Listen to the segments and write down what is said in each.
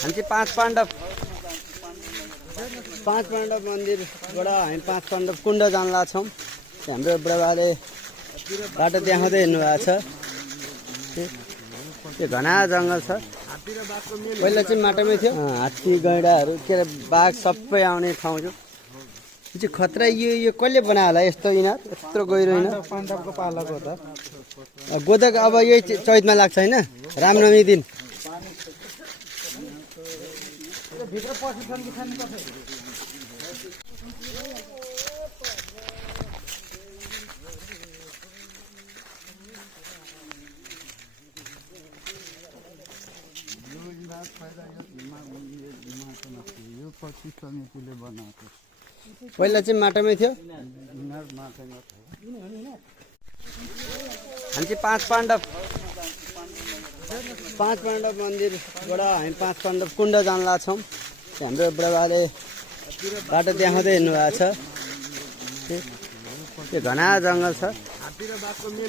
हामी चाहिँ पाँच पाण्डव मन्दिरबाट हामी पाँच पाण्डव कुण्ड जान लाग्छौँ। हाम्रो बुढाबाले बाटो देखाउँदै हिँड्नु भएको छ। त्यो घना जङ्गल छ। पहिला चाहिँ माटोमै थियो। हात्ती गैँडाहरू के अरे बाघ सबै आउने ठाउँ थियो। यो चाहिँ खतरा। यो कसले बनायो होला यस्तो यिनीहरू यत्रो गहिरो होइन? पाण्डवको पालाको हो त। गोदक अब यही चैतमा लाग्छ होइन? रामनवमी दिन। भित्र पसिछन् कि छैन कसै? यो 25 समितिले बनाएको। पहिला चाहिँ माटोमै थियो। हामी चाहिँ पाँच पाण्डव मन्दिरबाट हामी पाँच पाण्डव कुण्ड जान लाग्छौँ। हाम्रो बुढाबाले बाटो देखाउँदै हिँड्नु भएको छ। त्यो घना जङ्गल छ।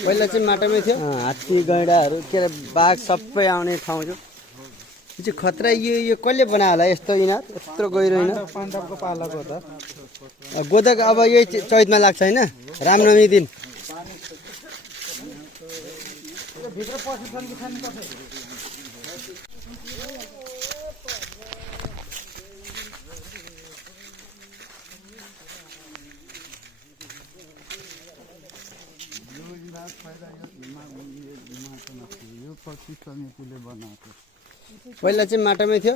पहिला चाहिँ माटोमै थियो। हात्ती गैँडाहरू के अरे बाघ सबै आउने ठाउँ थियो। यो चाहिँ खतरा। यो कसले बनायो होला यस्तो यिनीहरू यत्रो गहिरो होइन? पाण्डवको पालाको हो त। गोदक अब यही चैतमा लाग्छ होइन? रामनवमी दिन। भित्र पसिछन् कि छैन कसै? यो 25 समितिले बनाएको। पहिला चाहिँ माटोमै थियो।